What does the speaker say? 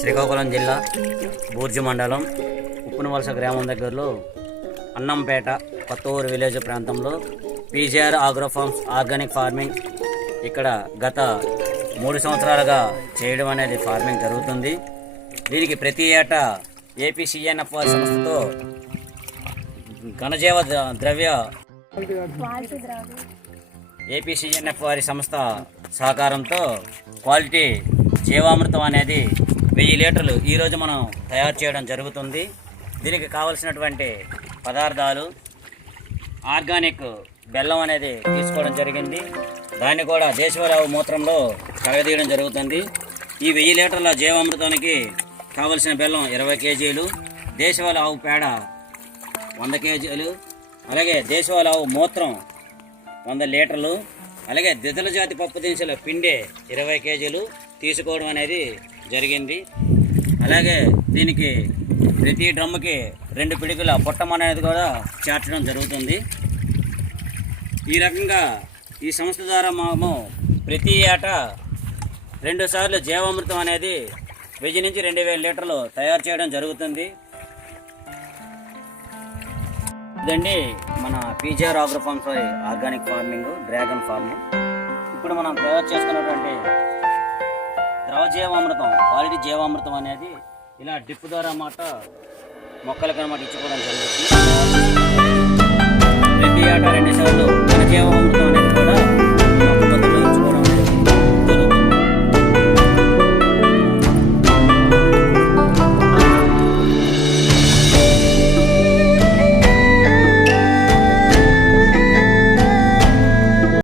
శ్రీకాకుళం జిల్లా బూర్జు మండలం ఉప్పునవలస గ్రామం దగ్గరలో అన్నంపేట కొత్తూరు విలేజ్ ప్రాంతంలో పీజీఆర్ ఆగ్రోఫార్మ్స్ ఆర్గానిక్ ఫార్మింగ్ ఇక్కడ గత 3 సంవత్సరాలుగా చేయడం అనేది ఫార్మింగ్ జరుగుతుంది. దీనికి ప్రతి ఏటా ఏపీసీఎన్ఎఫ్ సంస్థతో ఘనజీవ ద్రవ్య ఏపీసీఎన్ఎఫ్ వారి సంస్థ సహకారంతో క్వాలిటీ జీవామృతం అనేది 1000 లీటర్లు ఈరోజు మనం తయారు చేయడం జరుగుతుంది. దీనికి కావలసినటువంటి పదార్థాలు ఆర్గానిక్ బెల్లం అనేది తీసుకోవడం జరిగింది. దాన్ని కూడా దేశవాళీ ఆవు మూత్రంలో కలగదీయడం జరుగుతుంది. ఈ 1000 లీటర్ల జీవామృతానికి కావలసిన బెల్లం 20 కేజీలు, దేశవాళీ ఆవు పేడ 100 కేజీలు, అలాగే దేశవాళీ ఆవు మూత్రం 100 లీటర్లు, అలాగే ద్విదళ జాతి పప్పు దినుసుల పిండి 20 కేజీలు తీసుకోవడం అనేది జరిగింది. అలాగే దీనికి ప్రతి డ్రమ్ముకి 2 పిడికల పొట్టం అనేది కూడా చేర్చడం జరుగుతుంది. ఈ రకంగా ఈ సంస్థ ద్వారా మేము ప్రతి ఏటా 2 సార్లు జీవామృతం అనేది 1000 నుంచి 2000 లీటర్లు తయారు చేయడం జరుగుతుంది. ఇదండి మన PGR Agrofarms organic farming dragon farm. ఇప్పుడు మనం తయారు చేసుకున్నటువంటి ద్రవ జీవామృతం క్వాలిటీ జీవామృతం అనేది ఇలా డ్రిప్ ద్వారా మాట మొక్కలకు అన్నమాట ఇచ్చుకోవడం జరుగుతుంది. ప్రతి ఏటా 2 సార్లు ఘన జీవామృతం అనేది